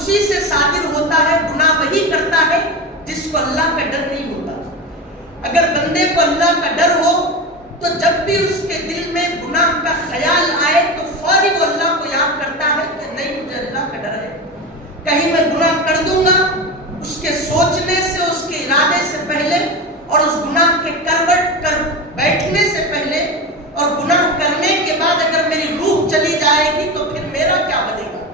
اسی سے صادر ہوتا ہے، گناہ وہی کرتا ہے جس کو اللہ کا ڈر نہیں ہوتا۔ اگر بندے کو اللہ کا ڈر ہو تو جب بھی اس کے دل میں گناہ کا خیال آئے تو فوری وہ اللہ کو یاد کرتا ہے کہ نہیں، مجھے اللہ کا ڈر ہے، کہیں میں گناہ کر دوں گا۔ اس کے سوچنے سے، اس کے ارادے سے پہلے اور اس گناہ کے کروٹ کر بیٹھنے سے پہلے اور گناہ کرنے کے بعد اگر میری روح چلی جائے گی تو پھر میرا کیا بنے گا؟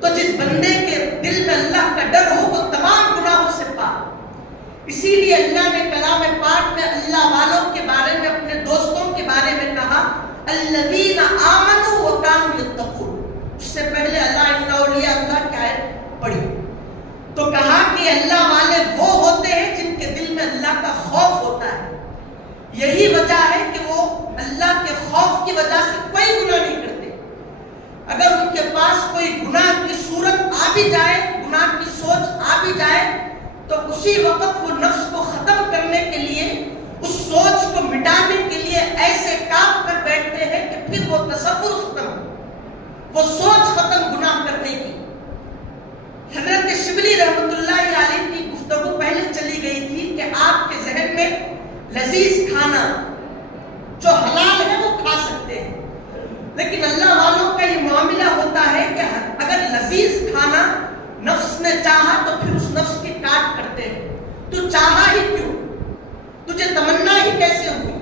تو جس بندے کے دل میں اللہ کا ڈر ہو وہ تمام گناہوں سے پاک۔ اسی لیے اللہ نے کلام پاک میں اللہ والوں کے بارے میں، اپنے دوستوں کے بارے میں کہا الذین آمنوا وکانوا یتقون۔ اس سے پہلے اللہ ان اولیاء اللہ کی آیت پڑھی تو کہا کہ اللہ والے وہ ہوتے ہیں جن کے دل میں اللہ کا خوف ہوتا ہے۔ یہی وجہ ہے کہ وہ اللہ کے خوف کی وجہ سے کوئی گناہ نہیں کرتے۔ اگر ان کے پاس کوئی گناہ کی صورت آ بھی جائے، گناہ کی سوچ آ بھی جائے تو اسی وقت وہ نفس کو ختم کرنے کے لیے، اس سوچ کو مٹانے کے لیے ایسے کام کر بیٹھتے ہیں کہ پھر وہ تصور ختم، وہ سوچ ختم گناہ کرنے کی۔ حضرت شبلی رحمۃ اللہ علیہ کی گفتگو پہلے چلی گئی تھی کہ آپ کے ذہن میں لذیذ کھانا جو حلال ہے وہ کھا سکتے ہیں، لیکن اللہ والوں کا یہ معاملہ ہوتا ہے کہ اگر لذیذ کھانا نفس نے چاہا تو پھر اس نفس کی کاٹ کرتے ہیں۔ تو چاہا ہی کیوں؟ تجھے تمنا ہی کیسے ہوئی؟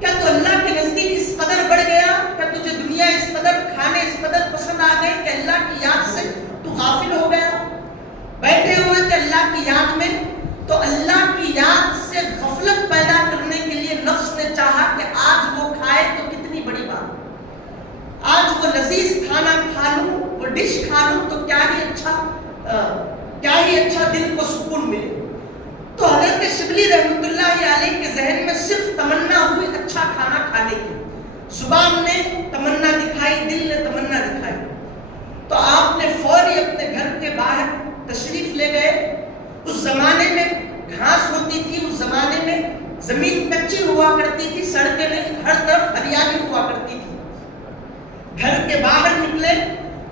کیا تو اللہ کے نزدیک اس قدر بڑھ گیا؟ کیا تجھے دنیا اس قدر، کھانے اس قدر پسند آ گئے کہ اللہ کی یاد سے تو غافل ہو گیا؟ بیٹھے ہوئے تھے اللہ کی یاد میں تو اللہ کی یاد سے غفلت پیدا کرنے کے لیے نفس نے چاہا کہ آج وہ کھائے تو کتنی بڑی بات، آج وہ لذیذ کھانا کھا لوں، وہ ڈش کھا لوں تو کیا ہی اچھا دل کو سکون ملے۔ تو حضرت شبلی رحمۃ اللہ علیہ کے ذہن میں صرف تمنا ہوئی اچھا کھانا کھانے کی، زبان نے تمنا دکھائی، دل نے تمنا دکھائی، تو آپ نے فوری اپنے گھر کے باہر تشریف لے گئے۔ اس زمانے میں گھاس ہوتی تھی، اس زمانے میں زمین کچی ہوا کرتی تھی، سڑکیں نہیں، ہر طرف ہریالی ہوا کرتی تھی۔ گھر کے باہر نکلے،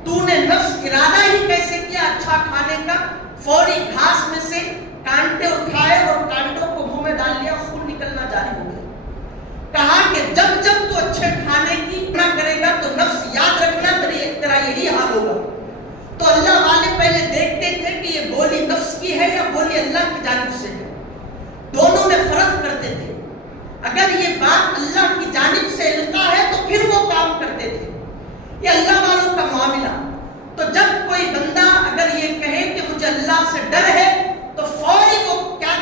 تو نے نفس ارادہ ہی کیسے کیا اچھا کھانے کا، فوری گھاس میں سے کانٹے اٹھائے اور کانٹوں کو منہ میں ڈال لیا، خون نکلنا جاری ہو گیا۔ کہا کہ جب جب تو اچھے کھانے کی نہ کرے گا تو نفس یاد رکھنا تیرا یہی حال ہوگا۔ تو اللہ والے پہلے دیکھتے تھے کہ یہ بولی نفس کی ہے یا بولی اللہ کی جانب سے ہے، دونوں میں فرق کرتے تھے۔ اگر یہ بات اللہ کی جانب سے القا ہے تو پھر وہ کام کرتے تھے، یہ اللہ والوں کا معاملہ۔ تو جب کوئی بندہ اگر یہ کہے کہ مجھے اللہ سے ڈر ہے تو فوری وہ کیا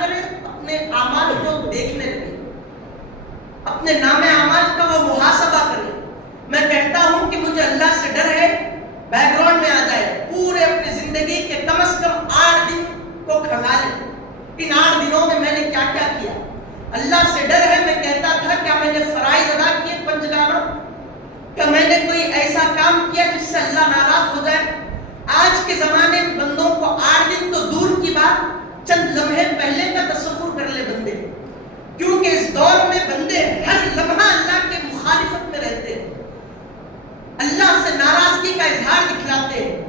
کرے، اپنے اعمال کو دیکھنے لگے، اپنے نام اعمال کا وہ محاسبہ کرے۔ میں کہتا ہوں کہ مجھے اللہ سے ڈر ہے، بیک گراؤنڈ میں آ جائے، پورے اپنی زندگی کے کم از کم 8 دن کو کھنگا لے، ان 8 دنوں میں میں نے کیا کیا کیا۔ اللہ سے ڈر ہے، میں کہتا تھا کیا میں نے فرائض ادا کیے 5 گانا، کیا میں نے کوئی ایسا کام کیا جس سے اللہ ناراض ہو جائے۔ آج کے زمانے میں بندوں کو 8 دن تو دور کی بات، چند لمحے پہلے کا تصور کر لے بندے، کیونکہ اس دور میں بندے ہر لمحہ اللہ کے مخالفت میں رہتے ہیں، اللہ سے ناراضگی کا اظہار دکھلاتے ہیں،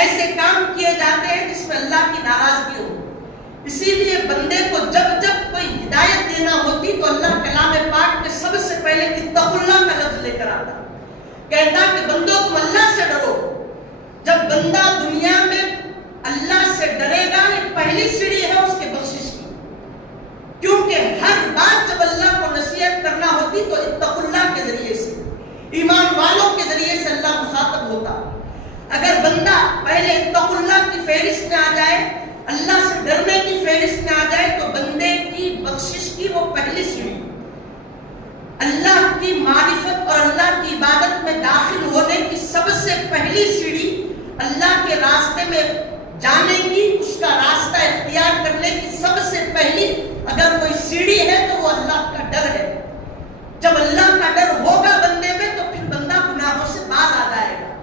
ایسے کام کیے جاتے ہیں جس میں اللہ کی ناراضگی ہو۔ اسی لیے بندے کو جب جب کوئی ہدایت دینا ہوتی تو اللہ کلام پاک میں سب سے پہلے اتقوا اللہ کا لفظ لے کر آتا، کہتا کہ بندوں تم اللہ سے ڈرو۔ جب بندہ دنیا میں اللہ سے ڈرے گا، یہ پہلی سیڑھی ہے اس کے بخشش کی، کیونکہ ہر بات جب اللہ کو نصیحت کرنا ہوتی تو اتقوا اللہ کے ذریعے سے، ایمان والوں کے ذریعے سے اللہ مخاطب ہوتا۔ اگر بندہ پہلے اتقوا اللہ کی فہرست میں آ جائے، اللہ سے ڈرنے کی فہرست میں آ جائے تو بندے کی بخشش کی وہ پہلی سیڑھی، اللہ کی معرفت اور اللہ کی عبادت میں داخل ہونے کی سب سے پہلی سیڑھی، اللہ کے راستے میں جانے کی، اس کا راستہ اختیار کرنے کی سب سے پہلی اگر کوئی سیڑھی ہے تو وہ اللہ کا ڈر ہے۔ جب اللہ کا ڈر ہوگا بندے میں تو پھر بندہ گناہوں سے باز آ جائے گا،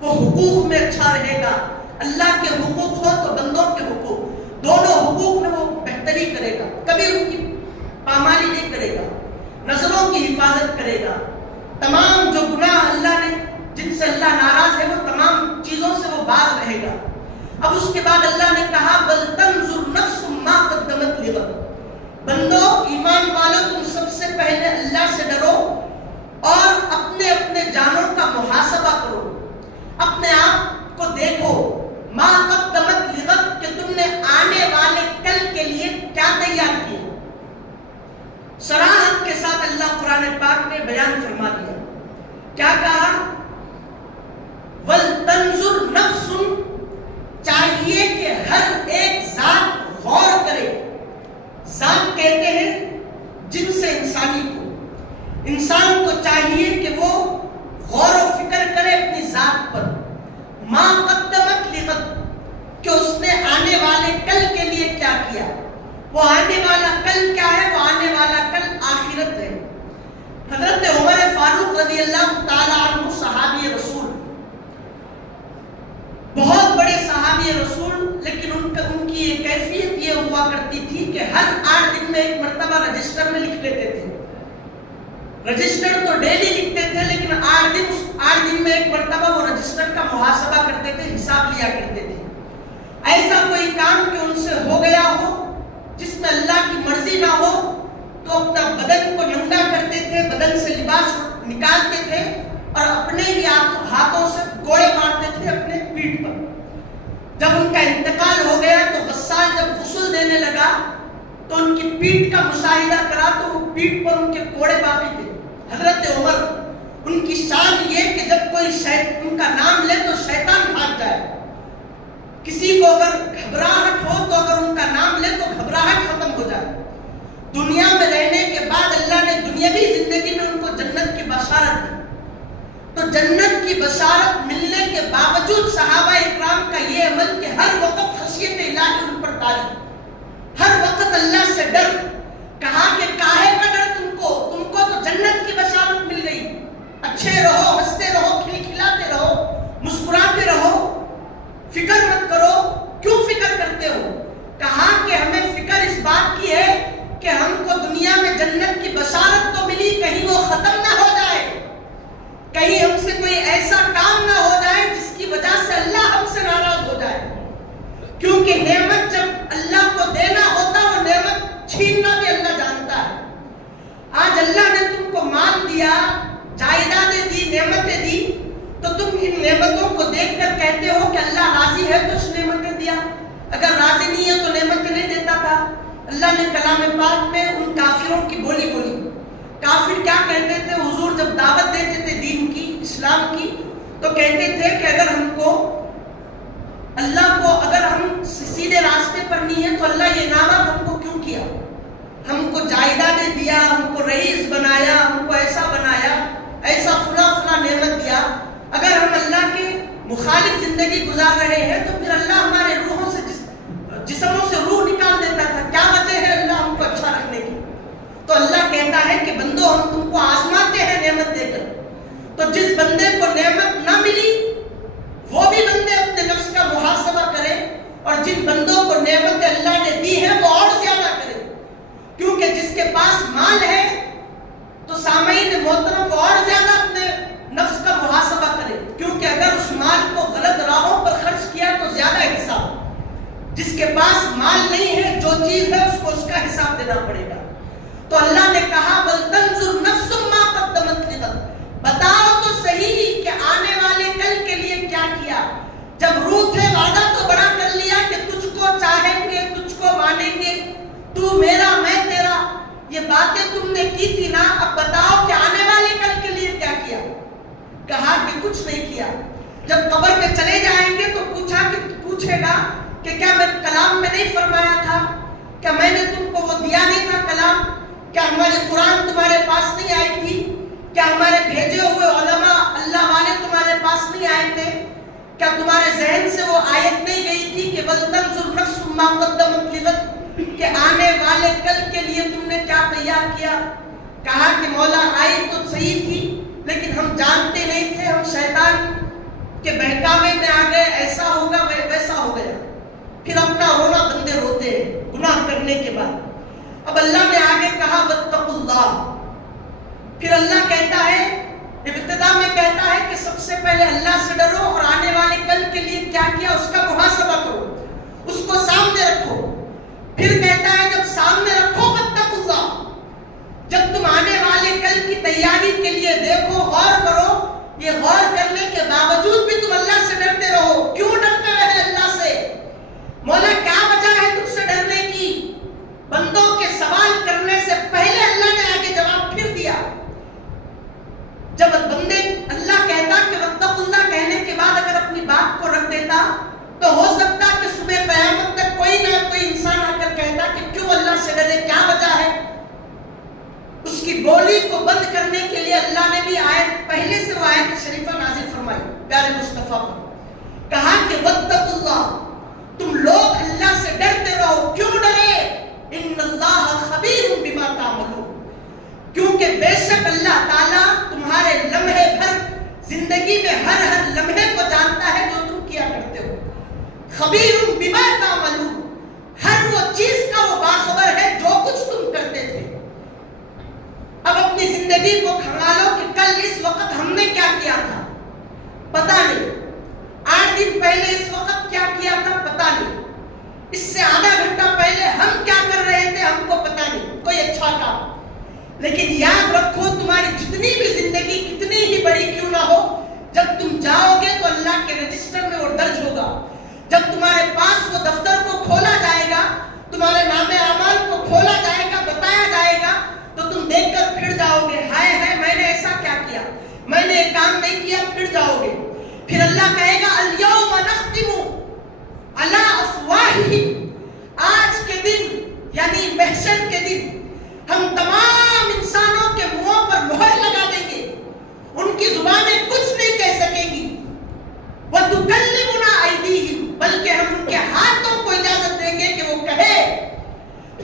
وہ حقوق میں اچھا رہے گا، اللہ کے حقوق ہو تو بندوں کے حقوق، دونوں حقوق میں وہ بہتری کرے گا، کبھی ان کی پامالی نہیں کرے گا، نظروں کی حفاظت کرے گا۔ تمام جو گناہ اللہ نے جن سے اللہ ناراض ہے وہ تمام چیزوں سے وہ باز رہے گا۔ اب اس کے بعد اللہ نے کہا وَلْتَنْظُرْ نَفْسٌ مَا قَدَّمَتْ لِغَدٍ، بندو ایمان والو تم سب سے پہلے اللہ سے ڈرو اور اپنے اپنے جانوں کا محاسبہ کرو، اپنے آپ کو دیکھو، ما قدمت لغد، کہ تم نے آنے والے کل کے لیے کیا تیار کیا۔ صراحت کے ساتھ اللہ قرآن پاک میں بیان فرما دیا، کیا کہا؟ وَلْتَنْظُرْ نَفْسٌ، چاہیے کہ ہر ایک ذات غور کرے۔ ذات کہتے ہیں جن سے انسانی کو، انسان کو چاہیے کہ وہ غور و فکر کرے اپنی ذات پر، ما قدمت لغد، کہ اس نے آنے والے کل کے لیے کیا کیا۔ وہ آنے والا کل کیا ہے؟ وہ آنے والا کل آخرت ہے۔ حضرت عمر فاروق رضی اللہ تعالی عنہ صحابی رسول، بہت بڑے صحابی رسول، لیکن ان کی یہ کیفیت یہ ہوا کرتی تھی کہ ہر 8 دن میں ایک مرتبہ رجسٹر میں لکھ لیتے تھے۔ رجسٹر تو ڈیلی لکھتے تھے، لیکن 8 دن میں ایک مرتبہ وہ رجسٹر کا محاسبہ کرتے تھے، حساب لیا کرتے تھے۔ ایسا کوئی کام کہ ان سے ہو گیا ہو جس میں اللہ کی مرضی نہ ہو تو اپنا بدن کو ننگا کرتے تھے، بدن سے لباس نکالتے تھے اور اپنے ہی ہاتھوں سے کوڑے مارتے تھے اپنے پیٹھ پر۔ جب ان کا انتقال ہو گیا تو غسال جب غسل دینے لگا تو ان کی پیٹھ کا مشاہدہ کرا تو وہ پیٹھ پر ان کے کوڑے باقی تھے۔ حضرت عمر، ان کی شان یہ کہ جب کوئی ان کا نام لے تو شیطان بھاگ جائے، کسی کو اگر گھبراہٹ ہو تو اگر ان کا نام لے تو گھبراہٹ ختم ہو جائے۔ دنیا میں رہنے کے بعد اللہ نے دنیاوی زندگی میں ان کو جنت کی بشارت دی، تو جنت کی بشارت ملنے کے باوجود صحابہ اکرام کا یہ عمل کہ ہر وقت خشیت الہی ان پر تاری، ہر وقت اللہ سے ڈر۔ کہا کہ کاہے کا ڈر تم کو تو جنت کی بشارت مل گئی، اچھے رہو، ہنستے رہو، کھلکھلاتے رہو، مسکراتے رہو، فکر مت کرو، کیوں فکر کرتے ہو؟ کہا کہ ہمیں فکر اس بات کی ہے کہ ہم کو دنیا میں جنت کی بشارت تو ملی، کہیں وہ ختم نہ ہو جائے، کہیں ہم سے کوئی ایسا کام نہ ہو جائے جس کی وجہ سے اللہ ہم سے ناراض ہو جائے۔ کیونکہ نعمت جب اللہ کو دینا ہوتا وہ نعمت چھیننا بھی اللہ جانتا ہے۔ آج اللہ نے تم کو مال دیا، جائیدادیں دی، نعمتیں دی، تو تم ان نعمتوں کو دیکھ کر کہتے ہو کہ اللہ راضی ہے تو اس نعمتیں دیا، اگر راضی نہیں ہے تو نعمتیں نہیں دیتا تھا۔ اللہ نے کلام پاک میں ان کافروں کی بولی بولی۔ کافر کیا کہتے تھے؟ حضور جب دعوت دیتے تھے دین کی، اسلام کی، تو کہتے تھے کہ اگر ہم کو اللہ کو، اگر ہم سیدھے راستے پر نہیں ہیں تو اللہ یہ انعامات ہم کو کیوں کیا؟ ہم کو جائیدادیں دیا، ہم کو رئیس بنایا، ہم کو ایسا بنایا، ایسا فلاں نعمت دیا۔ اگر ہم اللہ کے مخالف زندگی گزار رہے ہیں تو پھر اللہ ہمارے روحوں سے جسموں سے روح نکال دیتا تھا، کیا وجہ ہے اللہ ہم کو اچھا رکھنے کی؟ تو اللہ کہتا ہے کہ بندو ہم تم کو آزماتے ہیں نعمت دے کر، تو جس بندے کو نعمت نہ ملی وہ بھی بندے اپنے نفس کا محاسبہ کرے، اور جن بندوں کو نعمت اللہ نے دی ہے وہ اور زیادہ کرے، کیونکہ جس کے پاس مال ہے تو سامعین محترم وہ اور زیادہ اپنے نفس کا محاسبہ کرے، کیونکہ اگر اس مال کو غلط راہوں پر خرچ کیا تو زیادہ حساب، جس کے پاس مال نہیں ہے جو چیز ہے اس کو اس کا حساب دینا پڑے گا۔ تو اللہ نے کہا وَلْتَنْظُرْ نَفْسٌ مَا قَدَّمَتْ لِغَدٍ، بتاؤ تو صحیح کہ آنے والے کل کے لیے کیا کیا۔ جب روح تھے وعدہ تو بڑا کر لیا کہ تجھ کو چاہیں گے، تجھ کو مانیں گے، تو میرا میں تیرا، یہ باتیں تم نے کی تھی نا، اب بتاؤ کہ آنے والے کل کے لیے کیا کیا؟ کہا کہ کچھ نہیں کیا۔ جب قبر میں چلے جائیں گے تو پوچھے گا کہ کیا میں کلام میں نہیں فرمایا تھا؟ کیا میں نے تم کو وہ دیا نہیں تھا کلام؟ کیا ہماری قرآن تمہارے پاس نہیں آئی تھی؟ کیا ہمارے بھیجے ہوئے علماء اللہ والے تمہارے پاس نہیں آئے تھے؟ کیا تمہارے ذہن سے وہ آیت نہیں گئی تھی کہ وَلْتَنْظُرْ نَفْسٌ مَا قَدَّمَتْ لِغَدٍ، کہ آنے والے کل کے لیے تم نے کیا تیار کیا؟ کہا کہ مولا آئی تو صحیح تھی لیکن ہم جانتے نہیں تھے، ہم شیطان کے بہکاوے میں آ گئے، ایسا ہوگا ویسا ہو گیا۔ پھر اپنا رونا بندے روتے ہیں گناہ کرنے کے بعد۔ اب اللہ نے آگے کہا وَاتَّقُوا اللَّهَ، پھر اللہ کہتا ہے ابتدا میں کہتا ہے کہ سب سے پہلے اللہ سے ڈرو اور آنے والے کل کے لیے کیا کیا اس کا محاسبہ کرو، اس کو سامنے رکھو. پھر کہتا ہے جب سامنے رکھو واتقوا اللہ، جب تم آنے والے کل کی تیاری کے لیے دیکھو، غور کرو. یہ غور کرنے کے باوجود بھی تم اللہ سے ڈرتے رہو. کیوں ڈرتے رہے اللہ سے؟ مولا کیا وجہ ہے تم سے ڈرنے کی؟ بندوں کے سوال کرنے سے پہلے اللہ نے آگے جواب پھر دیا. جب بندے اللہ کہتا کہ واتقوا اللہ کہنے کے بعد اگر اپنی بات کو رکھ دیتا تو ہو سکتا کہ صبح قیامت تک کوئی نہ کوئی انسان آ کر کہتا کہ کیوں اللہ سے ڈرے، کیا وجہ ہے. اس کی بولی کو بند کرنے کے لیے اللہ نے بھی آیت پہلے سے وہ آیت شریفہ نازل فرمائی پیارے مصطفیٰ پر. کہا کہ واتقوا اللہ، تم لوگ اللہ سے ڈرتے رہو. کیوں ڈرے؟ ان اللہ خبیر بما تعملون، کیونکہ بے شک اللہ تعالیٰ تمہارے لمحے بھر زندگی میں ہر لمحے کو جانتا ہے جو تم کیا کرتے ہو. خبیر بما تعملون، ہر وہ چیز کا وہ باخبر ہے جو کچھ تم کرتے تھے. اب اپنی زندگی کو کھنگالو کہ کل اس وقت ہم نے کیا کیا تھا پتہ نہیں، 8 دن پہلے اس وقت کیا کیا تھا پتہ نہیں، اس سے آدھا گھنٹہ پہلے ہم کیا کر رہے تھے ہم کو پتہ نہیں، کوئی اچھا کام. لیکن یاد رکھو تمہاری جتنی بھی زندگی کتنی ہی بڑی کیوں نہ ہو، جب تم جاؤ گے تو اللہ کے رجسٹر میں وہ درج ہوگا. جب تمہارے پاس وہ دفتر کو کھولا جائے گا، تمہارے نام اعمال کو کھولا جائے گا، بتایا جائے گا، تو تم دیکھ کر پھر جاؤ گے ہائے ہائے میں نے ایسا کیا کیا، میں نے ایک کام نہیں کیا. پھر جاؤ گے. پھر اللہ کہے گا الیوم نختم علی افواہہم، آج کے دن یعنی محشر کے دن ہم تمام انسانوں کے منہوں پر مہر لگا دیں گے، ان کی زبانیں کچھ نہیں کہہ سکیں گی. وَتُكَلِّمُنَا أَيْدِيهِمْ، بلکہ ہم ان کے ہاتھوں کو اجازت دیں گے کہ وہ کہے.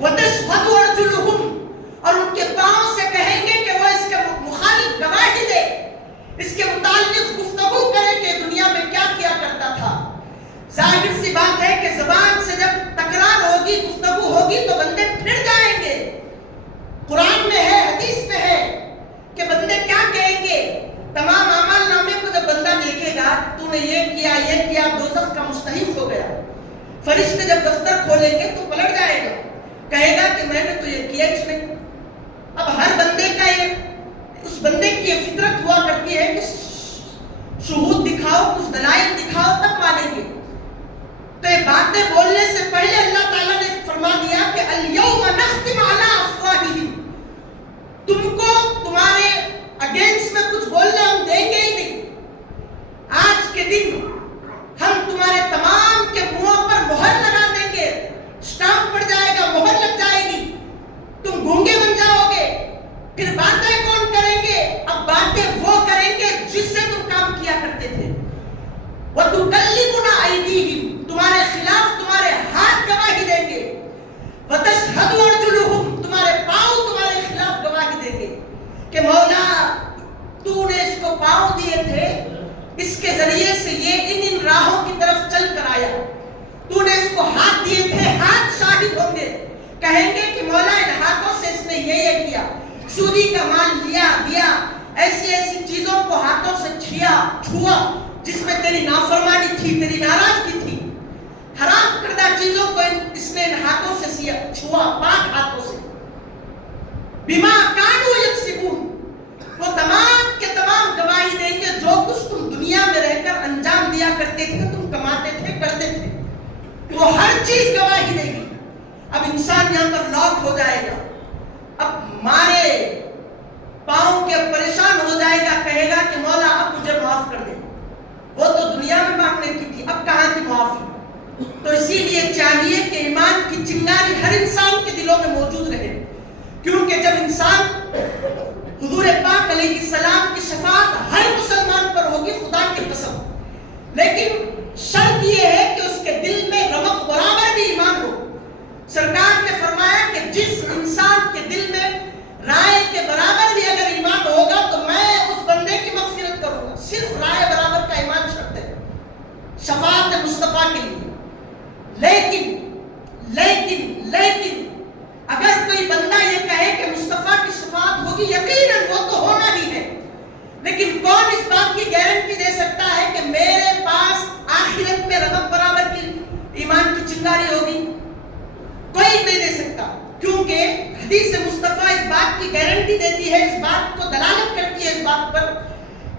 وَتَشْهَدُ أَرْجُلُهُمْ، اور ان کے پاؤں سے کہیں گے کہ وہ اس کے مخالف گواہی دے، اس کے متعلق گفتگو کرے کہ دنیا میں کیا کیا کرتا تھا. ظاہر سی بات ہے کہ زبان سے جب تکرار ہوگی، گفتگو ہوگی تو بندے پھر جائیں گے. قرآن میں ہے، حدیث میں ہے کہ بندے کیا کہیں گے. تمام اعمال نامے کو جب بندہ دیکھے گا تو نے یہ کیا دوزخ کا مستحق ہو گیا. فرشتے جب دفتر کھولیں گے تو پلٹ جائے گا، کہے گا کہ میں نے تو یہ کیا اس نہیں. اب ہر بندے کا اس بندے کی یہ فطرت ہوا کرتی ہے کہ شہود دکھاؤ، کچھ دلائل دکھاؤ تب مانیں گے. تو یہ باتیں بولنے سے پہلے اللہ تعالیٰ نے فرما دیا کہ الیوم نختم علی افواہہم، تم کو تمہارے اگینسٹ میں کچھ بولنا ہم دیں گے ہی نہیں. آج کے دن ہم تمہارے تمام کے منہوں پر مہر لگا دیں گے، اسٹامپ پڑ جائے گا، مہر لگ جائے گی، تم گونگے بن جاؤ گے. پھر باتیں کون کریں گے؟ اب باتیں وہ کریں گے جس سے تم کام کیا کرتے تھے. وَتُكَلِّمُنَا أَيْدِيهِمْ، تمہارے خلاف تمہارے ہاتھ گواہی دیں گے. وَتَشْهَدُ أَرْجُلُهُمْ، تمہارے پاؤں تمہارے خلاف گواہی دیں گے کہ مولا تو نے اس کو پاؤں دیے تھے، اس کے ذریعے سے یہ ان راہوں کی طرف چل کر آیا. تو نے اس کو ہاتھ دیے تھے، ہاتھ شاہد ہوں گے، کہیں گے کہ مولا ان ہاتھوں سے اس نے یہ کیا، سودی کا مال لیا دیا، ایسی ایسی چیزوں کو ہاتھوں سے چھوا جس میں تیری نافرمانی تھی، تیری ناراضگی تھی. حرام کردہ چیزوں کو اس نے ان ہاتھوں سے چھوا، پاک ہاتھوں سے. بما کانوا یکسبون، وہ تمام کے تمام گواہی دیں گے جو کچھ تم دنیا میں رہ کر انجام دیا کرتے تھے، تم کماتے تھے، کرتے تھے، وہ ہر چیز گواہی دے گی. اب انسان یہاں پر لاک ہو جائے گا، اب مارے پاؤں کے پریشان ہو جائے گا، کہے گا کہ مولا اب مجھے معاف کر دے، وہ تو دنیا میں مانگنے کی تھی، اب کہاں کی معافی. تو اسی لیے چاہیے کہ ایمان کی چنگاری ہر انسان کے دلوں میں موجود رہے، کیونکہ جب انسان حضور پاک علیہ السلام کی شفاعت ہر مسلمان پر ہوگی خدا کی قسم، لیکن شرط یہ ہے کہ اس کے دل میں رمق برابر بھی ایمان ہو. سرکار نے فرمایا کہ جس انسان کے دل میں رائے کے برابر بھی اگر ایمان ہوگا تو میں اس بندے کی مغفرت کروں گا. صرف رائے برابر کا ایمان شرط ہے شفاعت مصطفیٰ کے لیے. لیکن اگر کوئی بندہ یہ کہے کہ مصطفیٰ کی شفاعت گارنٹی دیتی ہے، اس بات کو دلالت کرتی ہے اس بات پر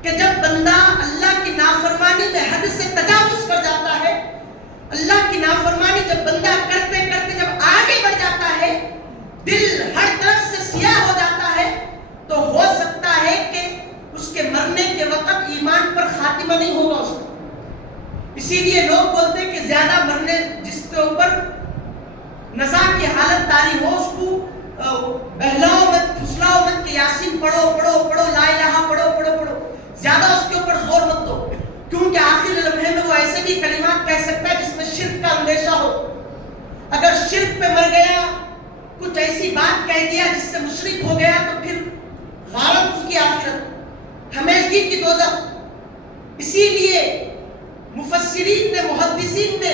کہ جب بندہ اللہ کی نافرمانی میں حد سے تجاوز کر جاتا ہے، اللہ کی نافرمانی جب بندہ کرتے کرتے جب آگے بڑھ جاتا ہے، دل ہر طرف سے سیاہ ہو جاتا ہے، تو ہو سکتا ہے کہ اس کے مرنے کے وقت ایمان پر خاتمہ نہیں ہوگا اس کا۔ اسی لیے لوگ بولتے ہیں کہ زیادہ مرنے جس کے اوپر نزا کی حالت طاری ہو، اس کو بہلاؤ مت، پھسلاؤ مت کہ یاسین پڑھو پڑھو پڑھو، لا الہ پڑھو پڑھو پڑھو، زیادہ اس کے اوپر زور مت دو، کیونکہ آخر لمحے میں وہ ایسے بھی کلمات کہہ سکتا ہے جس میں شرک کا اندیشہ ہو۔ اگر شرک پہ مر گیا، کچھ ایسی بات کہہ دیا جس سے مشرک ہو گیا، تو پھر غارت اس کی آخرت، ہمیشگی کی دوزخ۔ اسی لیے مفسرین نے، محدثین نے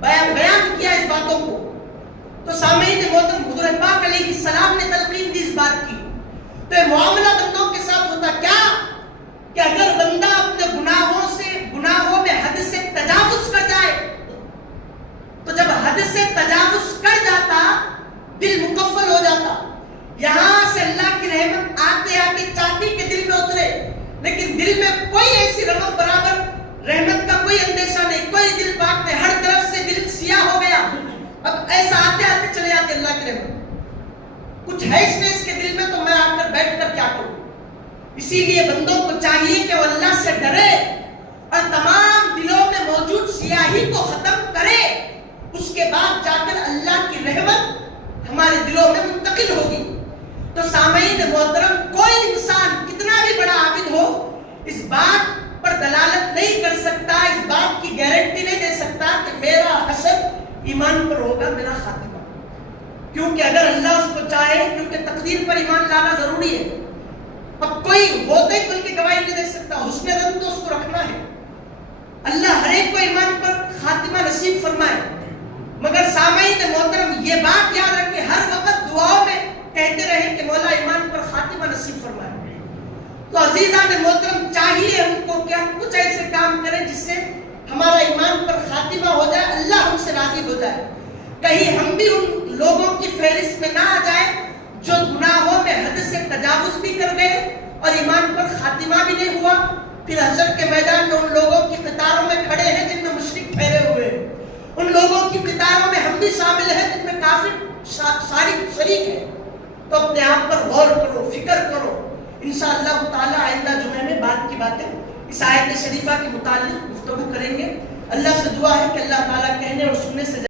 بیان کیا اس باتوں کو۔ تو سامعین محترم، حضور پاک علیہ السلام نے تلقین دی اس بات کی۔ تو یہ معاملہ بندوں کے ساتھ ہوتا کیا کہ اگر بندہ اپنے گناہوں میں حد سے تجاوز کر جائے، تو جب حد سے تجاوز کر جاتا، دل مکفل ہو جاتا، یہاں سے اللہ کی رحمت آتے آتے چاہتی کہ دل میں اترے، لیکن دل میں کوئی ایسی رغبت برابر رحمت کا کوئی اندیشہ نہیں، کوئی دل پاک نہیں، ہر طرف سے دل سیاہ ہو گیا۔ اب ایسا آتے آتے چلے جاتے اللہ کی رحمت، کچھ ہے اس نے اس کے دل میں، تو میں آ کر بیٹھ کر کیا کروں؟ اسی لیے بندوں کو چاہیے کہ وہ اللہ سے ڈرے اور تمام دلوں میں موجود سیاہی کو ختم کرے، اس کے بعد جا کر اللہ کی رحمت ہمارے دلوں میں منتقل ہوگی۔ تو سامعین محترم، کوئی انسان کتنا بھی بڑا عابد ہو، اس بات پر دلالت نہیں کر سکتا، اس بات کی گارنٹی نہیں دے سکتا کہ میرا حشر ایمان پر ہوگا، میرا خاتمہ، کیونکہ اگر اللہ اس کو چاہے، کیونکہ تقدیر پر ایمان لانا ضروری ہے۔ اب کوئی ہوتے ہی بلکہ گواہی نہیں دے سکتا، حسن ظن تو اس کو رکھنا ہے۔ اللہ ہر ایک کو ایمان پر خاتمہ نصیب فرمائے، مگر سامعین محترم یہ بات یاد رکھیں، ہر وقت دعاؤں میں کہتے رہیں کہ مولا ایمان پر خاتمہ نصیب فرمائے۔ تو عزیزان محترم، چاہیے ہم کو کہ ہم کچھ ایسے کام کریں جس سے ہمارا ایمان پر خاتمہ ہو جائے، اللہ ہم سے راضی ہو جائے، کہیں ہم بھی ان لوگوں کی فہرست میں نہ آ جائیں جو گناہوں میں حد سے تجاوز بھی کر گئے اور ایمان پر خاتمہ بھی نہیں ہوا، پھر حشر کے میدان میں ان لوگوں کی قطاروں میں کھڑے ہیں جن میں مشرک ٹھہرے ہوئے ہیں، ان لوگوں کی قطاروں میں ہم بھی شامل ہیں جن میں کافر شریک ہیں۔ تو اپنے آپ پر غور کرو، فکر کرو، انشاءاللہ تعالی آئندہ جمعے میں بعد کی باتیں اس آیت شریفہ کے متعلق گفتگو کریں گے۔ اللہ سے دعا ہے کہ اللہ تعالیٰ کہنے اور سننے سے